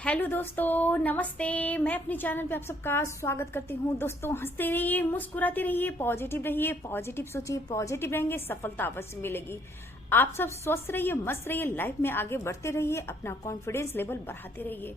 Hello दोस्तों, नमस्ते। मैं अपने चैनल पे आप सबका स्वागत करती हूँ। दोस्तों, हंसते रहिए, मुस्कुराते रहिए, पॉजिटिव सोचिए, पॉजिटिव रहेंगे, सफलता अवश्य मिलेगी। आप सब स्वस्थ रहिए, मस्त रहिए, लाइफ में आगे बढ़ते रहिए, अपना कॉन्फिडेंस लेवल बढ़ाते रहिए।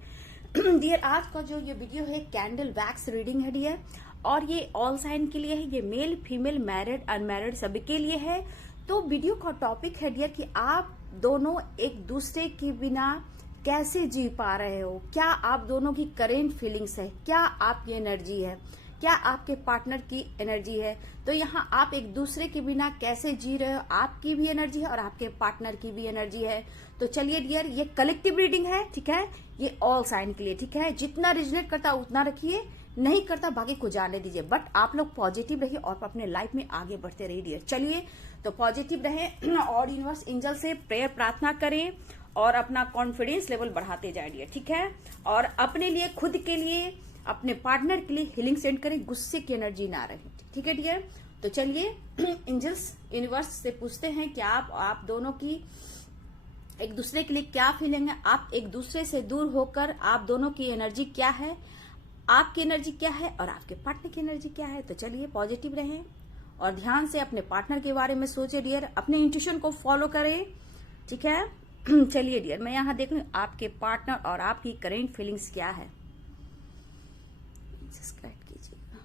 डियर, आज का जो ये वीडियो है कैंडल वैक्स रीडिंग है डियर, और ये ऑल साइन के लिए है। ये मेल फीमेल मैरिड अनमैरिड सभी के लिए है। तो वीडियो का टॉपिक है डियर कि आप दोनों एक दूसरे के बिना कैसे जी पा रहे हो, क्या आप दोनों की करेंट फीलिंग्स है, क्या आपकी एनर्जी है, क्या आपके पार्टनर की एनर्जी है। तो यहाँ आप एक दूसरे के बिना कैसे जी रहे हो, आपकी भी एनर्जी है और आपके पार्टनर की भी एनर्जी है। तो चलिए डियर, ये कलेक्टिव रीडिंग है, ठीक है। ये ऑल साइन के लिए, ठीक है। जितना रिजनेट करता उतना रखिए, नहीं करता बाकी को जाने दीजिए। बट आप लोग पॉजिटिव रहिए और अपने लाइफ में आगे बढ़ते रहिए डियर। चलिए, तो पॉजिटिव रहें और यूनिवर्स एंजल से प्रेयर प्रार्थना करें और अपना कॉन्फिडेंस लेवल बढ़ाते जाए डियर, ठीक है। और अपने लिए, खुद के लिए, अपने पार्टनर के लिए हीलिंग सेंड करें, गुस्से की एनर्जी ना रहे, ठीक है डियर। तो चलिए, एंजल्स यूनिवर्स से पूछते हैं कि आप दोनों की एक दूसरे के लिए क्या फीलिंग है। आप एक दूसरे से दूर होकर आप दोनों की एनर्जी क्या है, आपकी एनर्जी क्या है और आपके पार्टनर की एनर्जी क्या है। तो चलिए, पॉजिटिव रहें और ध्यान से अपने पार्टनर के बारे में सोचे डियर, अपने इंट्यूशन को फॉलो करें, ठीक है। चलिए डियर, मैं यहाँ देख लूं आपके पार्टनर और आपकी करेंट फीलिंग्स क्या है। सब्सक्राइब कीजिएगा।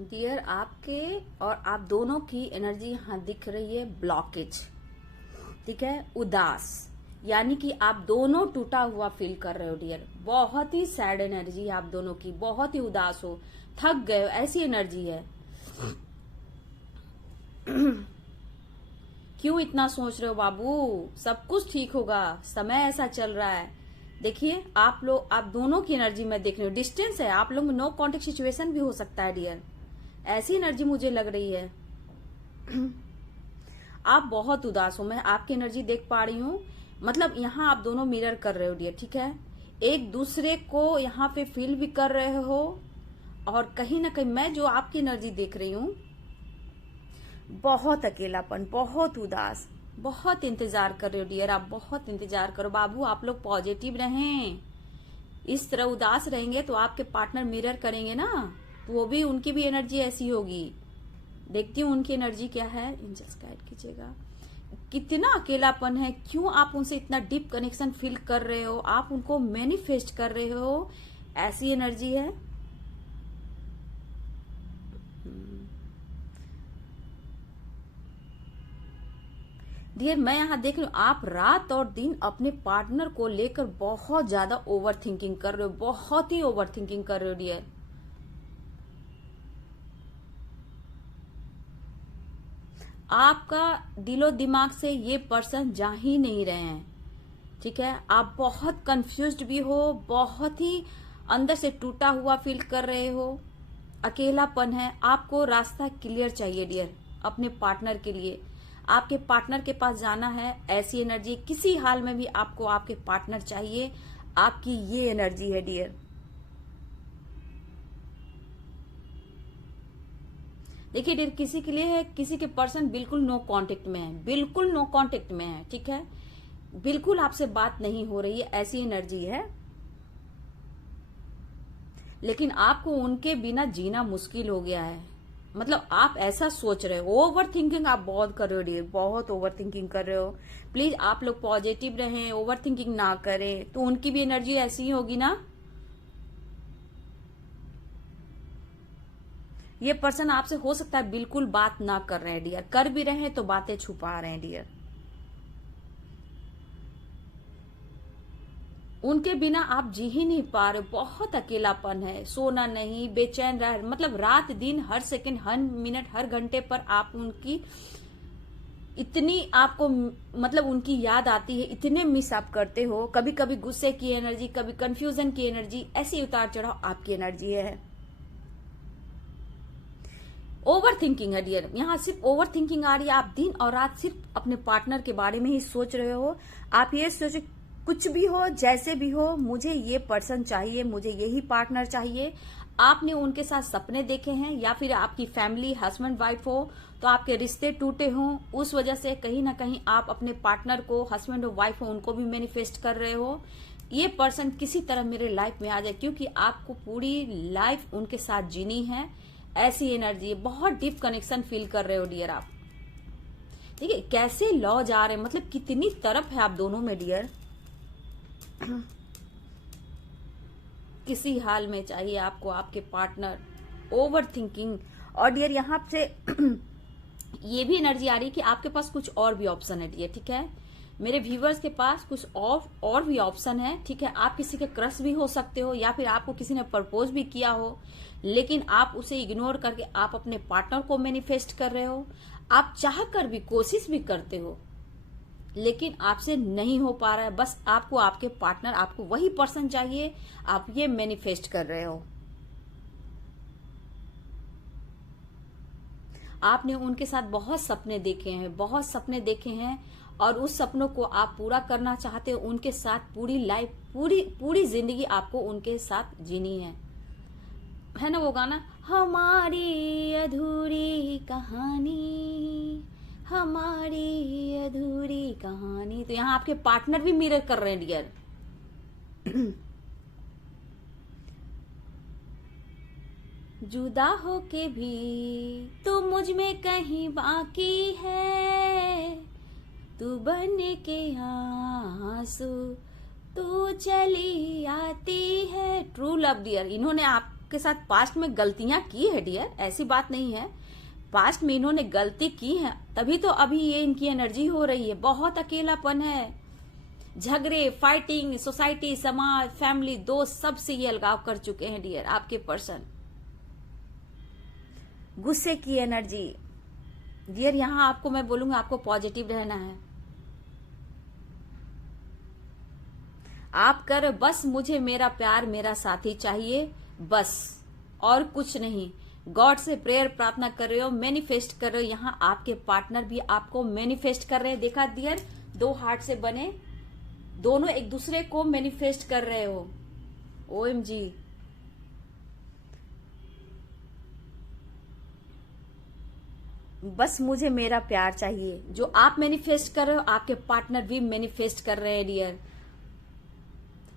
डियर, आपके और आप दोनों की एनर्जी यहाँ दिख रही है ब्लॉकेज, ठीक है, उदास, यानी कि आप दोनों टूटा हुआ फील कर रहे हो डियर। बहुत ही सैड एनर्जी है आप दोनों की, बहुत ही उदास हो, थक गए हो, ऐसी एनर्जी है। क्यों इतना सोच रहे हो बाबू, सब कुछ ठीक होगा, समय ऐसा चल रहा है। देखिए, आप दोनों की एनर्जी में देख रही हूँ, डिस्टेंस है, आप लोग में नो कॉन्टेक्ट सिचुएशन भी हो सकता है डियर, ऐसी एनर्जी मुझे लग रही है। आप बहुत उदास हो, मैं आपकी एनर्जी देख पा रही हूँ। मतलब यहाँ आप दोनों मिरर कर रहे हो डियर, ठीक है। एक दूसरे को यहाँ पे फील भी कर रहे हो और कहीं ना कहीं मैं जो आपकी एनर्जी देख रही हूँ, बहुत अकेलापन, बहुत उदास, बहुत इंतजार कर रहे हो डियर। आप बहुत इंतजार करो बाबू, आप लोग पॉजिटिव रहें। इस तरह उदास रहेंगे तो आपके पार्टनर मिरर करेंगे ना, तो वो भी, उनकी भी एनर्जी ऐसी होगी। देखती हूँ उनकी एनर्जी क्या है, एंजल्स गाइड कीजिएगा। कितना अकेलापन है, क्यों आप उनसे इतना डीप कनेक्शन फील कर रहे हो, आप उनको मैनिफेस्ट कर रहे हो, ऐसी एनर्जी है। डियर, मैं यहाँ देख रही हूँ आप रात और दिन अपने पार्टनर को लेकर बहुत ज्यादा ओवर थिंकिंग कर रहे हो, बहुत ही ओवर थिंकिंग कर रहे हो डियर। आपका दिलो दिमाग से ये पर्सन जा ही नहीं रहे हैं, ठीक है। आप बहुत कंफ्यूज्ड भी हो, बहुत ही अंदर से टूटा हुआ फील कर रहे हो, अकेलापन है। आपको रास्ता क्लियर चाहिए डियर अपने पार्टनर के लिए, आपके पार्टनर के पास जाना है, ऐसी एनर्जी किसी हाल में भी आपको आपके पार्टनर चाहिए, आपकी ये एनर्जी है डियर। देखिए डियर, किसी के लिए है, किसी के पर्सन बिल्कुल नो कांटेक्ट में है, बिल्कुल नो कांटेक्ट में है, ठीक है, बिल्कुल आपसे बात नहीं हो रही है, ऐसी एनर्जी है। लेकिन आपको उनके बिना जीना मुश्किल हो गया है, मतलब आप ऐसा सोच रहे हो, ओवर थिंकिंग आप बहुत कर रहे हो डियर, बहुत ओवर थिंकिंग कर रहे हो। प्लीज आप लोग पॉजिटिव रहें, ओवर थिंकिंग ना करें, तो उनकी भी एनर्जी ऐसी ही होगी ना। ये पर्सन आपसे हो सकता है बिल्कुल बात ना कर रहे हैं डियर, कर भी रहे हैं तो बातें छुपा रहे हैं डियर। उनके बिना आप जी ही नहीं पा रहे, बहुत अकेलापन है, सोना नहीं, बेचैन रह, मतलब रात दिन, हर सेकंड, हर मिनट, हर घंटे पर आप उनकी इतनी, आपको मतलब उनकी याद आती है, इतने मिस आप करते हो। कभी कभी गुस्से की एनर्जी, कभी कंफ्यूजन की एनर्जी, ऐसी उतार चढ़ाव आपकी एनर्जी है। ओवर थिंकिंग है डियर, यहाँ सिर्फ ओवर थिंकिंग आ रही है। आप दिन और रात सिर्फ अपने पार्टनर के बारे में ही सोच रहे हो। आप ये सोचो कुछ भी हो, जैसे भी हो, मुझे ये पर्सन चाहिए, मुझे यही पार्टनर चाहिए। आपने उनके साथ सपने देखे हैं, या फिर आपकी फैमिली हस्बैंड वाइफ हो तो आपके रिश्ते टूटे हों, उस वजह से कहीं ना कहीं आप अपने पार्टनर को, हस्बैंड और वाइफ हो, उनको भी मैनिफेस्ट कर रहे हो। ये पर्सन किसी तरह मेरे लाइफ में आ जाए, क्योंकि आपको पूरी लाइफ उनके साथ जीनी है। ऐसी एनर्जी, बहुत डीप कनेक्शन फील कर रहे हो डियर आप। देखिए कैसे लॉ जा रहे हैं, मतलब कितनी तरफ है आप दोनों में डियर। किसी हाल में चाहिए आपको आपके पार्टनर, ओवर थिंकिंग। और डियर यहाँ से ये भी एनर्जी आ रही है कि आपके पास कुछ और भी ऑप्शन है डियर, ठीक है। मेरे व्यूवर्स के पास कुछ और भी ऑप्शन है, ठीक है। आप किसी के क्रश भी हो सकते हो, या फिर आपको किसी ने प्रपोज भी किया हो, लेकिन आप उसे इग्नोर करके आप अपने पार्टनर को मैनिफेस्ट कर रहे हो। आप चाह कर भी कोशिश भी करते हो, लेकिन आपसे नहीं हो पा रहा है। बस आपको आपके पार्टनर, आपको वही पर्सन चाहिए, आप ये मैनिफेस्ट कर रहे हो। आपने उनके साथ बहुत सपने देखे हैं, बहुत सपने देखे हैं, और उस सपनों को आप पूरा करना चाहते हो। उनके साथ पूरी लाइफ, पूरी जिंदगी आपको उनके साथ जीनी है ना वो गाना, हमारी अधूरी कहानी, हमारी अधूरी कहानी। तो यहाँ आपके पार्टनर भी मिरर कर रहे हैं डियर। जुदा हो के भी तू मुझ में कहीं बाकी है, तू बन के आंसू तू चली आती है। ट्रू लव डियर, इन्होंने आपके साथ पास्ट में गलतियां की है डियर, ऐसी बात नहीं है। पास्ट में इन्होंने गलती की है, तभी तो अभी ये इनकी एनर्जी हो रही है। बहुत अकेलापन है, झगड़े, फाइटिंग, सोसाइटी, समाज, फैमिली, दोस्त, सबसे ये अलगाव कर चुके हैं डियर आपके पर्सन। गुस्से की एनर्जी डियर, यहां आपको मैं बोलूंगा आपको पॉजिटिव रहना है। आप कर बस मुझे मेरा प्यार, मेरा साथी चाहिए, बस और कुछ नहीं। गॉड से प्रेयर प्रार्थना कर रहे हो, मैनिफेस्ट कर रहे हो। यहाँ आपके पार्टनर भी आपको मैनिफेस्ट कर रहे हैं। देखा डियर, 2 हार्ट से बने, दोनों एक दूसरे को मैनिफेस्ट कर रहे हो। OMG, बस मुझे मेरा प्यार चाहिए। जो आप मैनिफेस्ट कर रहे हो, आपके पार्टनर भी मैनिफेस्ट कर रहे हैं डियर।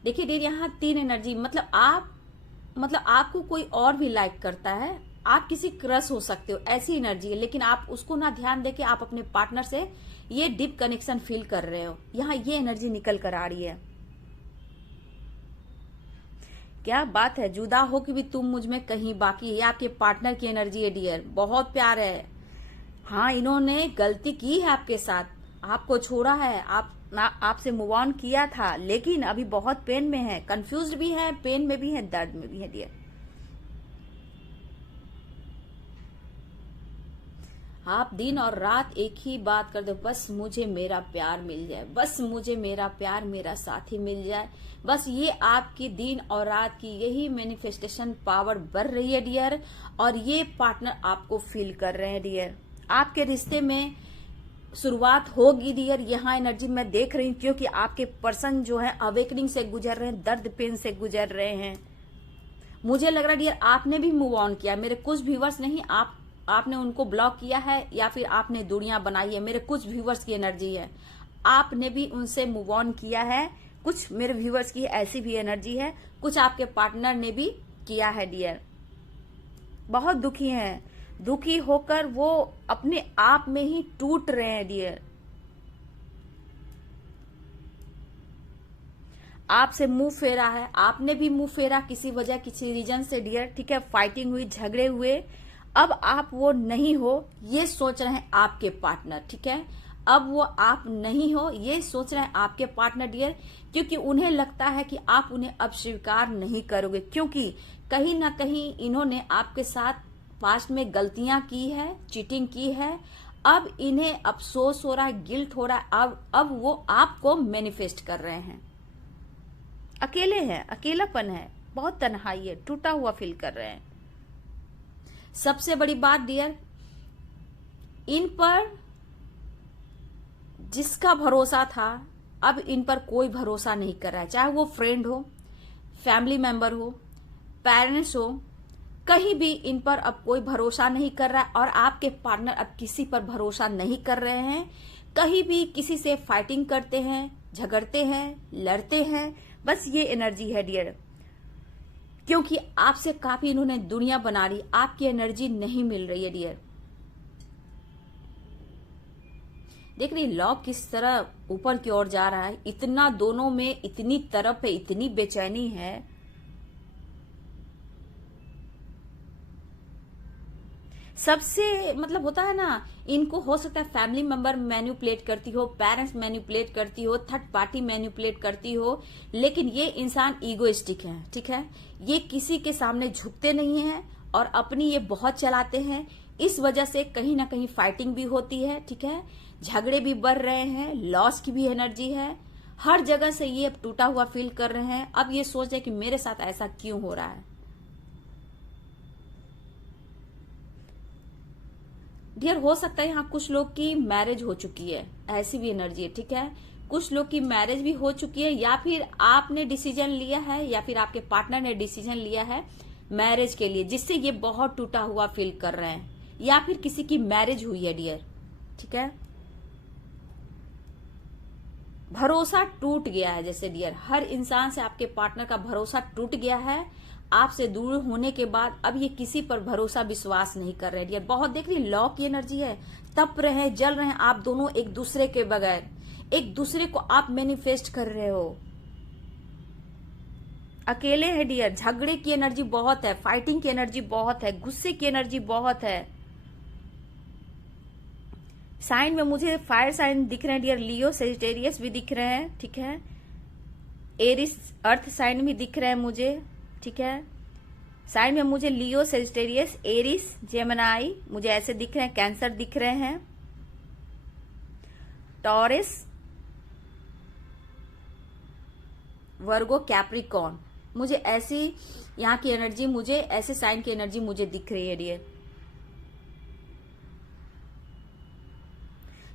देखिए डियर, यहाँ 3 एनर्जी, मतलब आपको कोई और भी लाइक करता है, आप किसी क्रश हो सकते हो, ऐसी एनर्जी है। लेकिन आप उसको ना ध्यान देके आप अपने पार्टनर से ये डीप कनेक्शन फील कर रहे हो। यहाँ ये एनर्जी निकल कर आ रही है। क्या बात है, जुदा हो कि भी तुम मुझ में कहीं बाकी है, ये आपके पार्टनर की एनर्जी है डियर। बहुत प्यार है। हाँ, इन्होंने गलती की है आपके साथ, आपको छोड़ा है, आपसे मूव ऑन किया था, लेकिन अभी बहुत पेन में है, कंफ्यूज्ड भी है, पेन में भी है, दर्द में भी है डियर। आप दिन और रात एक ही बात कर दो, बस मुझे मेरा प्यार मिल जाए, बस मुझे मेरा प्यार, मेरा साथी मिल जाए। बस ये आपकी दिन और रात की यही मैनिफेस्टेशन पावर बढ़ रही है डियर, और ये पार्टनर आपको फील कर रहे हैं डियर। आपके रिश्ते में शुरुआत होगी डियर, यहाँ एनर्जी मैं देख रही हूँ, क्योंकि आपके पर्सन जो है अवेकनिंग से गुजर रहे हैं, दर्द पेन से गुजर रहे हैं। मुझे लग रहा है डियर आपने भी मूव ऑन किया। मेरे कुछ व्यूवर्स नहीं, आपने उनको ब्लॉक किया है, या फिर आपने दूरियां बनाई है। मेरे कुछ व्यूवर्स की एनर्जी है, आपने भी उनसे मूव ऑन किया है। कुछ मेरे व्यूवर्स की ऐसी भी एनर्जी है, कुछ आपके पार्टनर ने भी किया है डियर। बहुत दुखी हैं, दुखी होकर वो अपने आप में ही टूट रहे हैं डियर। आपसे मुंह फेरा है, आपने भी मुंह फेरा किसी वजह, किसी रीजन से डियर, ठीक है। फाइटिंग हुई, झगड़े हुए, अब आप वो नहीं हो ये सोच रहे हैं आपके पार्टनर, ठीक है। अब वो आप नहीं हो ये सोच रहे हैं आपके पार्टनर डियर, क्योंकि उन्हें लगता है कि आप उन्हें अब स्वीकार नहीं करोगे, क्योंकि कहीं ना कहीं इन्होंने आपके साथ पास्ट में गलतियां की है, चीटिंग की है। अब इन्हें अफसोस हो रहा है, गिल्ट हो रहा है। अब वो आपको मैनिफेस्ट कर रहे हैं। अकेले हैं, अकेलापन है, बहुत तन्हाई है, टूटा हुआ फील कर रहे हैं। सबसे बड़ी बात डियर, इन पर जिसका भरोसा था, अब इन पर कोई भरोसा नहीं कर रहा है, चाहे वो फ्रेंड हो, फैमिली मेंबर हो, पेरेंट्स हो, कहीं भी इन पर अब कोई भरोसा नहीं कर रहा है। और आपके पार्टनर अब किसी पर भरोसा नहीं कर रहे हैं, कहीं भी किसी से फाइटिंग करते हैं, झगड़ते हैं, लड़ते हैं। बस ये एनर्जी है डियर, क्योंकि आपसे काफी इन्होंने दुनिया बना ली, आपकी एनर्जी नहीं मिल रही है डियर। देख रही लॉ किस तरह ऊपर की ओर जा रहा है, इतना दोनों में इतनी तरफ है, इतनी बेचैनी है। सबसे मतलब होता है ना, इनको हो सकता है फैमिली मेंबर मैन्युपुलेट करती हो, पेरेंट्स मैन्युपुलेट करती हो, थर्ड पार्टी मैन्युपुलेट करती हो, लेकिन ये इंसान ईगोइस्टिक है, ठीक है। ये किसी के सामने झुकते नहीं हैं और अपनी ये बहुत चलाते हैं। इस वजह से कहीं ना कहीं फाइटिंग भी होती है, ठीक है, झगड़े भी बढ़ रहे हैं, लॉस की भी एनर्जी है। हर जगह से ये अब टूटा हुआ फील कर रहे हैं। अब ये सोच रहे हैं कि मेरे साथ ऐसा क्यों हो रहा है। डियर हो सकता है यहाँ कुछ लोग की मैरिज हो चुकी है, ऐसी भी एनर्जी है, ठीक है। कुछ लोग की मैरिज भी हो चुकी है, या फिर आपने डिसीजन लिया है, या फिर आपके पार्टनर ने डिसीजन लिया है मैरिज के लिए, जिससे ये बहुत टूटा हुआ फील कर रहे हैं, या फिर किसी की मैरिज हुई है डियर, ठीक है। भरोसा टूट गया है जैसे डियर, हर इंसान से आपके पार्टनर का भरोसा टूट गया है। आपसे दूर होने के बाद अब ये किसी पर भरोसा विश्वास नहीं कर रहे डियर। बहुत देख रही लॉ की एनर्जी है, तप रहे, जल रहे हैं आप दोनों एक दूसरे के बगैर, एक दूसरे को आप मैनिफेस्ट कर रहे हो। अकेले है डियर, झगड़े की एनर्जी बहुत है, फाइटिंग की एनर्जी बहुत है, गुस्से की एनर्जी बहुत है। साइन में मुझे फायर साइन दिख रहे हैं डियर, लियो सेजिटेरियस भी दिख रहे हैं, ठीक है। एरिस अर्थ साइन भी दिख रहे हैं मुझे, ठीक है। साइन में मुझे लियो सेजिटेरियस एरिस जेमिनी मुझे ऐसे दिख रहे हैं, कैंसर दिख रहे हैं, टॉरस वर्गो कैप्रिकॉर्न, मुझे ऐसी यहाँ की एनर्जी, मुझे ऐसे साइन की एनर्जी मुझे दिख रही है डियर।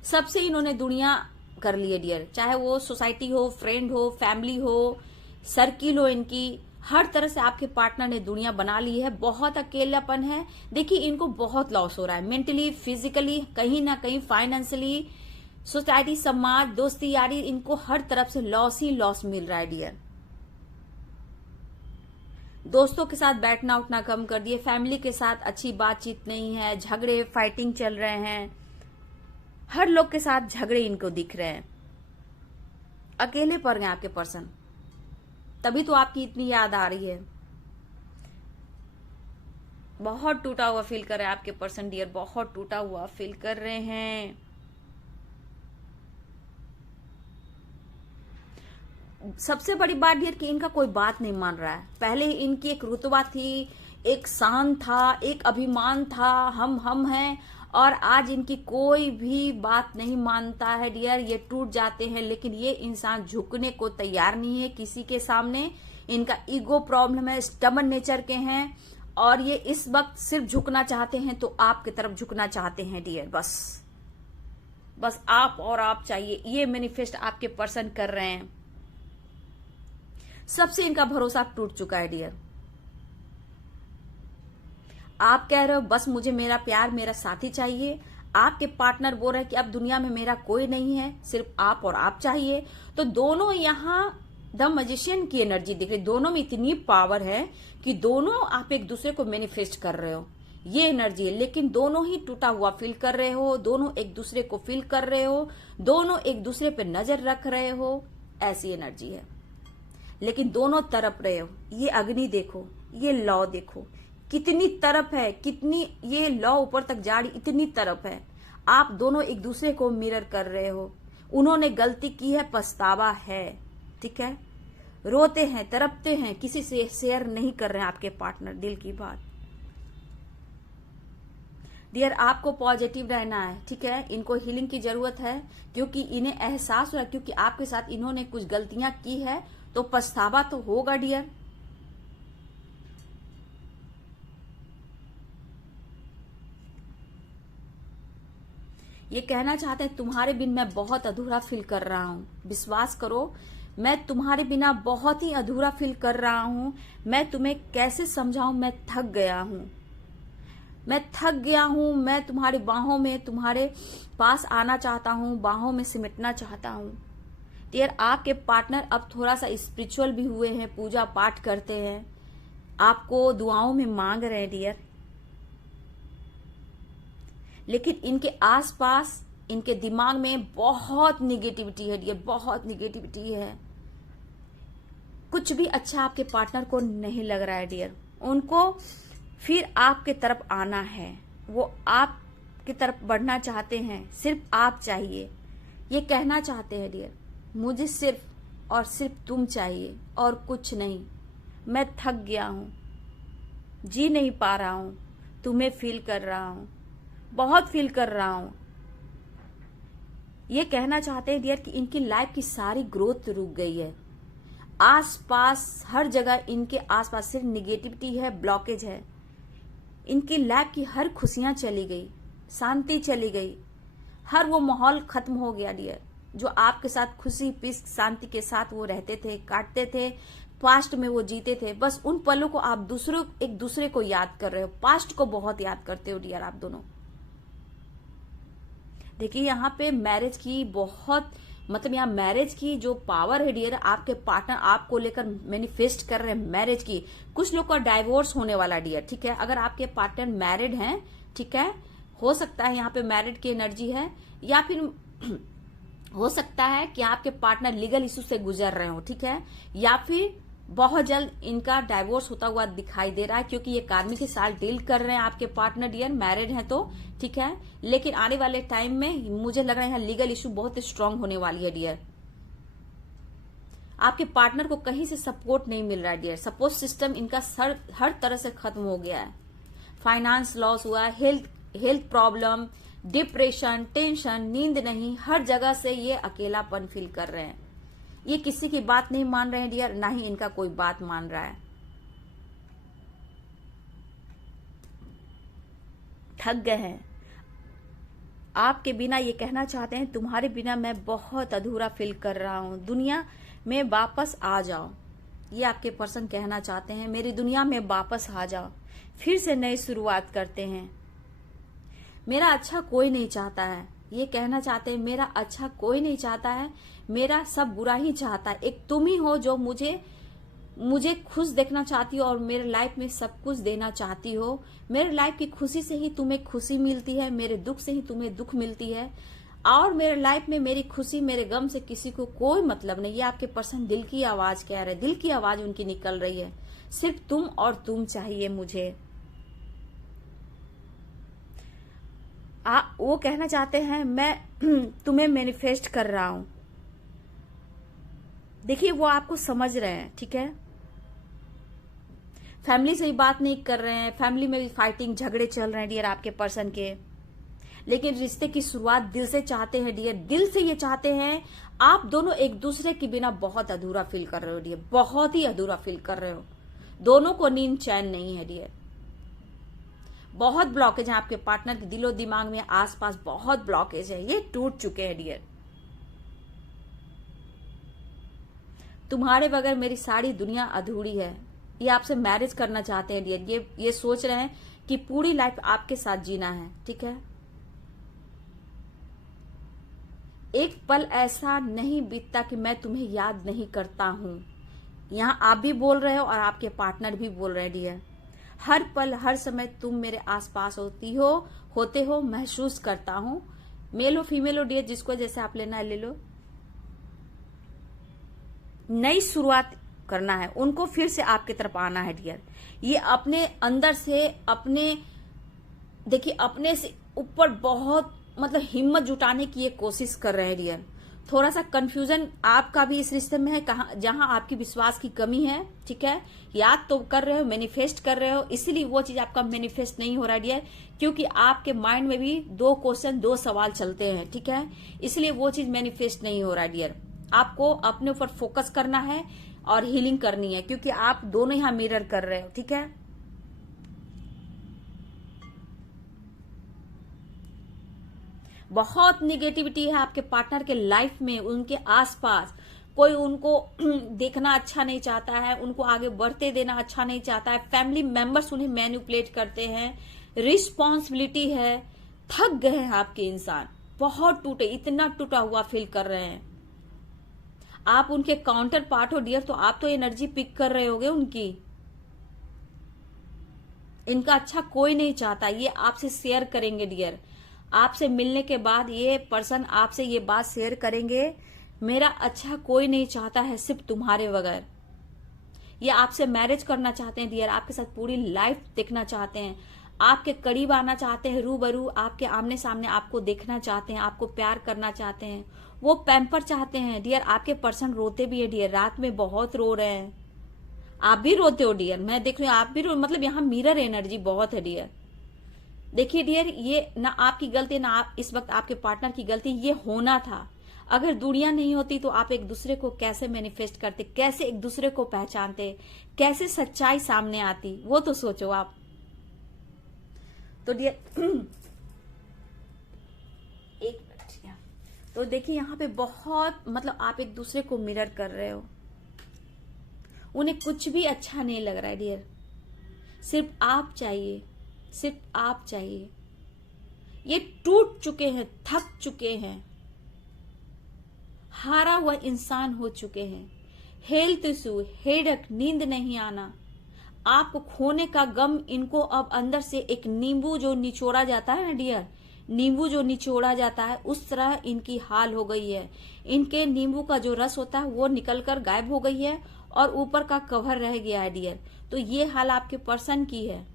सबसे इन्होंने दुनिया कर ली है डियर, चाहे वो सोसाइटी हो, फ्रेंड हो, फैमिली हो, सर्किल हो, इनकी हर तरह से आपके पार्टनर ने दुनिया बना ली है। बहुत अकेलापन है, देखिए इनको बहुत लॉस हो रहा है, मेंटली, फिजिकली, कहीं ना कहीं फाइनेंशियली, सोसाइटी, समाज, दोस्ती यारी, इनको हर तरफ से लॉस ही लॉस मिल रहा है डियर। दोस्तों के साथ बैठना उठना कम कर दिए, फैमिली के साथ अच्छी बातचीत नहीं है, झगड़े फाइटिंग चल रहे हैं, हर लोग के साथ झगड़े इनको दिख रहे हैं। अकेले पड़ गए आपके पर्सन, तभी तो आपकी इतनी याद आ रही है। बहुत टूटा हुआ फील कर रहे हैं आपके पर्सन डियर, बहुत टूटा हुआ फील कर रहे हैं। सबसे बड़ी बात डियर कि इनका कोई बात नहीं मान रहा है। पहले ही इनकी एक रुतबा थी, एक शान था, एक अभिमान था, हम हैं, और आज इनकी कोई भी बात नहीं मानता है डियर। ये टूट जाते हैं, लेकिन ये इंसान झुकने को तैयार नहीं है किसी के सामने। इनका ईगो प्रॉब्लम है, स्टबर्न नेचर के हैं, और ये इस वक्त सिर्फ झुकना चाहते हैं तो आपकी तरफ झुकना चाहते हैं डियर। बस आप और आप चाहिए, ये मैनिफेस्ट आपके पर्सन कर रहे हैं। सबसे इनका भरोसा टूट चुका है डियर। आप कह रहे हो बस मुझे मेरा प्यार, मेरा साथी चाहिए, आपके पार्टनर बोल रहे हैं कि अब दुनिया में मेरा कोई नहीं है, सिर्फ आप और आप चाहिए। तो दोनों यहाँ द मैजिशियन की एनर्जी दिख रही, दोनों में इतनी पावर है कि दोनों आप एक दूसरे को मैनिफेस्ट कर रहे हो, ये एनर्जी है। लेकिन दोनों ही टूटा हुआ फील कर रहे हो, दोनों एक दूसरे को फील कर रहे हो, दोनों एक दूसरे पे नजर रख रहे हो, ऐसी एनर्जी है। लेकिन दोनों तरफ रहे हो। ये अग्नि देखो, ये लौ देखो, कितनी तरफ है, कितनी ये लौ ऊपर तक जा रही, इतनी तरफ है। आप दोनों एक दूसरे को मिरर कर रहे हो। उन्होंने गलती की है, पछतावा है, ठीक है। रोते हैं, तड़पते हैं, किसी से शेयर नहीं कर रहे हैं आपके पार्टनर दिल की बात। डियर आपको पॉजिटिव रहना है, ठीक है। इनको हीलिंग की जरूरत है, क्योंकि इन्हें एहसास हुआ, क्योंकि आपके साथ इन्होंने कुछ गलतियां की है, तो पछतावा तो होगा डियर। ये कहना चाहते हैं तुम्हारे बिन मैं बहुत अधूरा फील कर रहा हूँ। विश्वास करो, मैं तुम्हारे बिना बहुत ही अधूरा फील कर रहा हूँ। मैं तुम्हें कैसे समझाऊं, मैं थक गया हूँ। मैं थक गया हूँ। मैं तुम्हारी बाहों में, तुम्हारे पास आना चाहता हूँ, बाहों में सिमटना चाहता हूँ। डियर, आपके पार्टनर अब थोड़ा सा स्पिरिचुअल भी हुए हैं, पूजा पाठ करते हैं, आपको दुआओं में मांग रहे हैं डियर। लेकिन इनके आसपास, इनके दिमाग में बहुत निगेटिविटी है डियर, बहुत निगेटिविटी है। कुछ भी अच्छा आपके पार्टनर को नहीं लग रहा है डियर। उनको फिर आपके तरफ आना है, वो आपकी तरफ बढ़ना चाहते हैं, सिर्फ आप चाहिए। ये कहना चाहते हैं डियर, मुझे सिर्फ और सिर्फ तुम चाहिए और कुछ नहीं। मैं थक गया हूँ, जी नहीं पा रहा हूँ, तुम्हें फील कर रहा हूँ, बहुत फील कर रहा हूँ। ये कहना चाहते हैं डियर कि इनकी लाइफ की सारी ग्रोथ रुक गई है। आसपास हर जगह इनके आसपास सिर्फ निगेटिविटी है, ब्लॉकेज है। इनकी लाइफ की हर खुशियां चली गई, शांति चली गई, हर वो माहौल खत्म हो गया डियर, जो आपके साथ खुशी पीस शांति के साथ वो रहते थे, काटते थे, पास्ट में वो जीते थे। बस उन पलों को आप एक दूसरे को याद कर रहे हो, पास्ट को बहुत याद करते हो डियर आप दोनों। देखिए यहाँ पे मैरिज की बहुत, मतलब यहाँ मैरिज की जो पावर है डियर, आपके पार्टनर आपको लेकर मैनिफेस्ट कर रहे हैं मैरिज की। कुछ लोग का डाइवोर्स होने वाला डियर, ठीक है। अगर आपके पार्टनर मैरिड हैं, ठीक है, हो सकता है यहाँ पे मैरिड की एनर्जी है, या फिर हो सकता है कि आपके पार्टनर लीगल इशू से गुजर रहे हो, ठीक है, या फिर बहुत जल्द इनका डाइवोर्स होता हुआ दिखाई दे रहा है, क्योंकि ये कार्मिक के साथ डील कर रहे हैं आपके पार्टनर डियर, मैरिड हैं तो, ठीक है। लेकिन आने वाले टाइम में मुझे लग रहा है यहाँ लीगल इशू बहुत स्ट्रांग होने वाली है डियर। आपके पार्टनर को कहीं से सपोर्ट नहीं मिल रहा है डियर, सपोर्ट सिस्टम इनका हर तरह से खत्म हो गया है। फाइनेंस लॉस हुआ है, हेल्थ प्रॉब्लम, डिप्रेशन, टेंशन, नींद नहीं, हर जगह से ये अकेलापन फील कर रहे हैं। ये किसी की बात नहीं मान रहे हैं डियर, ना ही इनका कोई बात मान रहा है। थक गए हैं आपके बिना। ये कहना चाहते हैं तुम्हारे बिना मैं बहुत अधूरा फील कर रहा हूं, दुनिया में वापस आ जाओ। ये आपके पर्सन कहना चाहते हैं मेरी दुनिया में वापस आ जाओ, फिर से नई शुरुआत करते हैं। मेरा अच्छा कोई नहीं चाहता है, ये कहना चाहते हैं मेरा अच्छा कोई नहीं चाहता है, मेरा सब बुरा ही चाहता है। एक तुम ही हो जो मुझे खुश देखना चाहती हो और मेरे लाइफ में सब कुछ देना चाहती हो। मेरे लाइफ की खुशी से ही तुम्हें खुशी मिलती है, मेरे दुख से ही तुम्हें दुख मिलती है, और मेरे लाइफ में मेरी खुशी मेरे गम से किसी को कोई मतलब नहीं। ये आपके पर्सन दिल की आवाज कह रहे हैं, दिल की आवाज उनकी निकल रही है, सिर्फ तुम और तुम चाहिए मुझे। वो कहना चाहते हैं मैं तुम्हें मैनिफेस्ट कर रहा हूं। देखिए वो आपको समझ रहे हैं, ठीक है। फैमिली से ही बात नहीं कर रहे हैं, फैमिली में भी फाइटिंग झगड़े चल रहे हैं डियर आपके पर्सन के, लेकिन रिश्ते की शुरुआत दिल से चाहते हैं डियर, दिल से ये चाहते हैं। आप दोनों एक दूसरे के बिना बहुत अधूरा फील कर रहे हो डियर, बहुत ही अधूरा फील कर रहे हो। दोनों को नींद चैन नहीं है डियर, बहुत ब्लॉकेज है आपके पार्टनर के दिलो दिमाग में, आसपास बहुत ब्लॉकेज है, ये टूट चुके हैं डियर। तुम्हारे बगैर मेरी सारी दुनिया अधूरी है, ये आपसे मैरिज करना चाहते हैं डियर। ये सोच रहे हैं कि पूरी लाइफ आपके साथ जीना है, ठीक है। एक पल ऐसा नहीं बीतता कि मैं तुम्हें याद नहीं करता हूं। यहाँ आप भी बोल रहे हो और आपके पार्टनर भी बोल रहे हैं डियर। हर पल हर समय तुम मेरे आसपास होते हो, महसूस करता हूं। मेल हो फीमेल हो डियर, जिसको जैसे आप लेना है ले लो। नई शुरुआत करना है उनको, फिर से आपकी तरफ आना है डियर। ये अपने अंदर से अपने से ऊपर बहुत मतलब हिम्मत जुटाने की ये कोशिश कर रहे हैं डियर। थोड़ा सा कंफ्यूजन आपका भी इस रिश्ते में है, जहां आपकी विश्वास की कमी है, ठीक है। याद तो कर रहे हो, मैनिफेस्ट कर रहे हो, इसीलिए वो चीज आपका मैनिफेस्ट नहीं हो रहा डियर, क्योंकि आपके माइंड में भी 2 क्वेश्चन 2 सवाल चलते हैं, ठीक है। इसलिए वो चीज मैनिफेस्ट नहीं हो रहा डियर। आपको अपने ऊपर फोकस करना है और हीलिंग करनी है, क्योंकि आप दोनों यहाँ मिरर कर रहे हो, ठीक है। बहुत निगेटिविटी है आपके पार्टनर के लाइफ में, उनके आसपास कोई उनको देखना अच्छा नहीं चाहता है, उनको आगे बढ़ते देना अच्छा नहीं चाहता है, फैमिली मेंबर्स उन्हें मैनिपुलेट करते हैं, रिस्पॉन्सिबिलिटी है, थक गए हैं आपके इंसान, बहुत टूटे, इतना टूटा हुआ फील कर रहे हैं। आप उनके काउंटर पार्ट हो डियर, तो आप तो एनर्जी पिक कर रहे होगे उनकी। इनका अच्छा कोई नहीं चाहता, ये आपसे शेयर करेंगे डियर। आपसे मिलने के बाद ये पर्सन आपसे ये बात शेयर करेंगे, मेरा अच्छा कोई नहीं चाहता है सिर्फ तुम्हारे बगैर। ये आपसे मैरिज करना चाहते हैं डियर, आपके साथ पूरी लाइफ देखना चाहते हैं, आपके करीब आना चाहते हैं, रूबरू आपके आमने सामने आपको देखना चाहते हैं, आपको प्यार करना चाहते हैं, वो पैम्पर चाहते हैं डियर। आपके पर्सन रोते भी है डियर, रात में बहुत रो रहे हैं, आप भी रोते हो डियर, मैं देख रही हूँ आप भी रो, मतलब यहाँ मिरर एनर्जी बहुत है डियर। देखिए डियर, ये ना आपकी गलती ना आप इस वक्त आपके पार्टनर की गलती, ये होना था। अगर दुनिया नहीं होती तो आप एक दूसरे को कैसे मैनिफेस्ट करते, कैसे एक दूसरे को पहचानते, कैसे सच्चाई सामने आती, वो तो सोचो आप। तो डियर एक मिनट, तो देखिए यहाँ पे बहुत, मतलब आप एक दूसरे को मिरर कर रहे हो, उन्हें कुछ भी अच्छा नहीं लग रहा है डियर, सिर्फ आप चाहिए, सिर्फ आप चाहिए। ये टूट चुके हैं, थक चुके हैं, हारा हुआ इंसान हो चुके हैं, हेल्थ इशू, हेडेक, नींद नहीं आना, आपको खोने का गम इनको अब अंदर से एक नींबू जो निचोड़ा जाता है ना डियर, नींबू जो निचोड़ा जाता है उस तरह इनकी हाल हो गई है। इनके नींबू का जो रस होता है वो निकलकर गायब हो गई है और ऊपर का कवर रह गया है डियर। तो ये हाल आपके पर्सन की है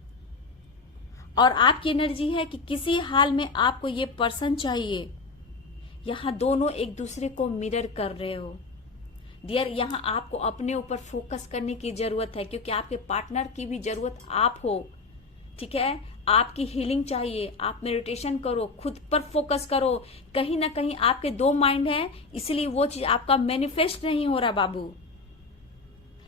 और आपकी एनर्जी है कि किसी हाल में आपको ये पर्सन चाहिए। यहाँ दोनों एक दूसरे को मिरर कर रहे हो डियर। यहाँ आपको अपने ऊपर फोकस करने की जरूरत है क्योंकि आपके पार्टनर की भी जरूरत आप हो, ठीक है। आपकी हीलिंग चाहिए, आप मेडिटेशन करो, खुद पर फोकस करो। कहीं ना कहीं आपके दो माइंड हैं, इसलिए वो चीज आपका मैनिफेस्ट नहीं हो रहा बाबू।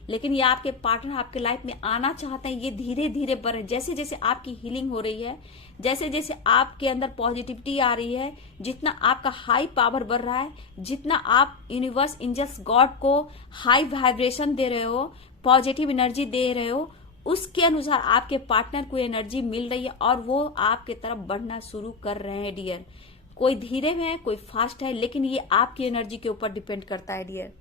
लेकिन ये आपके पार्टनर आपके लाइफ में आना चाहते हैं, ये धीरे धीरे बढ़ रहे। जैसे जैसे आपकी हीलिंग हो रही है, जैसे जैसे आपके अंदर पॉजिटिविटी आ रही है, जितना आपका हाई पावर बढ़ रहा है, जितना आप यूनिवर्स, एंजल्स, गॉड को हाई वाइब्रेशन दे रहे हो, पॉजिटिव एनर्जी दे रहे हो, उसके अनुसार आपके पार्टनर को एनर्जी मिल रही है और वो आपके तरफ बढ़ना शुरू कर रहे हैं डियर। कोई धीरे में है, कोई फास्ट है, लेकिन ये आपकी एनर्जी के ऊपर डिपेंड करता है डियर।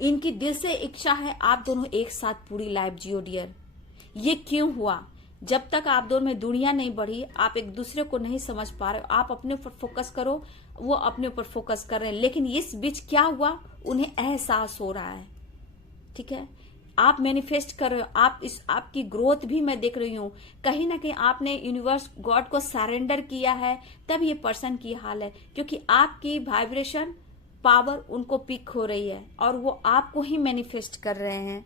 इनकी दिल से इच्छा है आप दोनों एक साथ पूरी लाइफ जियो डियर। ये क्यों हुआ? जब तक आप दोनों में दुनिया नहीं बढ़ी, आप एक दूसरे को नहीं समझ पा रहे हो, आप अपने ऊपर फोकस करो, वो अपने ऊपर फोकस कर रहे हैं। लेकिन इस बीच क्या हुआ, उन्हें एहसास हो रहा है, ठीक है। आप मैनिफेस्ट कर रहे हो, आप इस आपकी ग्रोथ भी मैं देख रही हूं। कहीं ना कहीं आपने यूनिवर्स, गॉड को सरेंडर किया है, तब ये पर्सन की हाल है, क्योंकि आपकी वाइब्रेशन पावर उनको पिक हो रही है और वो आपको ही मैनिफेस्ट कर रहे हैं।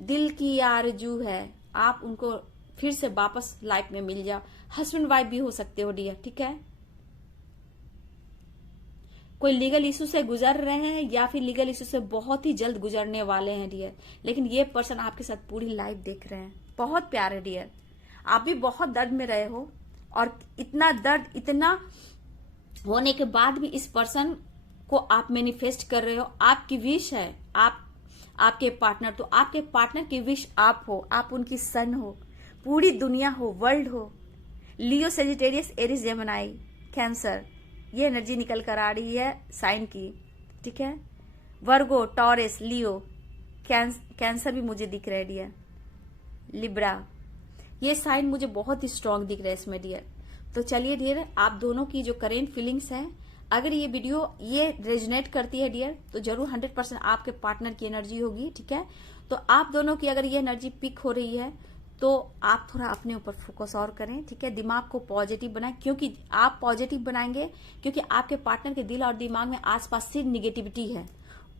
दिल की आरजू है आप उनको फिर से वापस लाइफ में मिल जाओ। हस्बैंड वाइफ भी हो सकते हो डियर, ठीक है। कोई लीगल इशू से गुजर रहे हैं या फिर लीगल इशू से बहुत ही जल्द गुजरने वाले हैं डियर। लेकिन ये पर्सन आपके साथ पूरी लाइफ देख रहे हैं, बहुत प्यार है डियर। आप भी बहुत दर्द में रहे हो और इतना दर्द, इतना होने के बाद भी इस पर्सन को आप मैनिफेस्ट कर रहे हो। आपकी विश है आप, आपके पार्टनर, तो आपके पार्टनर की विश आप हो, आप उनकी सन हो, पूरी दुनिया हो, वर्ल्ड हो। लियो, सेजिटेरियस, एरीज, जेमिनी, कैंसर, ये एनर्जी निकल कर आ रही है साइन की, ठीक है। वर्गो, टॉरस, लियो, कैंसर भी मुझे दिख रहा है डियर, लिब्रा, ये साइन मुझे बहुत ही स्ट्रांग दिख रहा है इसमें डियर। तो चलिए डियर, आप दोनों की जो करेंट फीलिंग्स है, अगर ये वीडियो ये रेजोनेट करती है डियर, तो जरूर 100% आपके पार्टनर की एनर्जी होगी, ठीक है। तो आप दोनों की अगर ये एनर्जी पिक हो रही है तो आप थोड़ा अपने ऊपर फोकस और करें, ठीक है। दिमाग को पॉजिटिव बनाएं, क्योंकि आप पॉजिटिव बनाएंगे, क्योंकि आपके पार्टनर के दिल और दिमाग में आसपास सिर्फ निगेटिविटी है,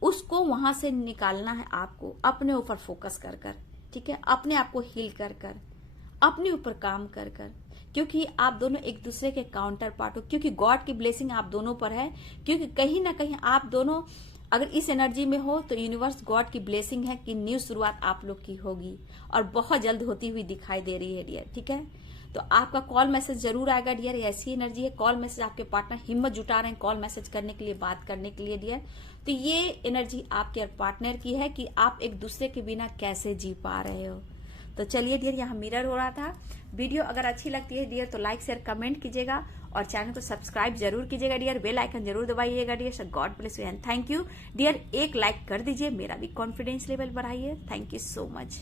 उसको वहां से निकालना है आपको, अपने ऊपर फोकस कर कर, ठीक है। अपने आप को हील कर कर, अपने ऊपर काम कर कर, क्योंकि आप दोनों एक दूसरे के काउंटर पार्ट हो, क्योंकि गॉड की ब्लेसिंग आप दोनों पर है। क्योंकि कहीं ना कहीं आप दोनों अगर इस एनर्जी में हो तो यूनिवर्स, गॉड की ब्लेसिंग है कि न्यू शुरुआत आप लोग की होगी और बहुत जल्द होती हुई दिखाई दे रही है डियर, ठीक है। तो आपका कॉल मैसेज जरूर आएगा डियर, ऐसी एनर्जी है। कॉल मैसेज, आपके पार्टनर हिम्मत जुटा रहे हैं कॉल मैसेज करने के लिए, बात करने के लिए डियर। तो ये एनर्जी आपके पार्टनर की है कि आप एक दूसरे के बिना कैसे जी पा रहे हो। तो चलिए डियर, यहाँ मिरर हो रहा था। वीडियो अगर अच्छी लगती है डियर तो लाइक शेयर कमेंट कीजिएगा और चैनल को सब्सक्राइब जरूर कीजिएगा डियर, बेल आइकन जरूर दबाइएगा dear. So god bless you and thank you dear. एक लाइक कर दीजिए, मेरा भी कॉन्फिडेंस लेवल बढ़ाइए। Thank you so much.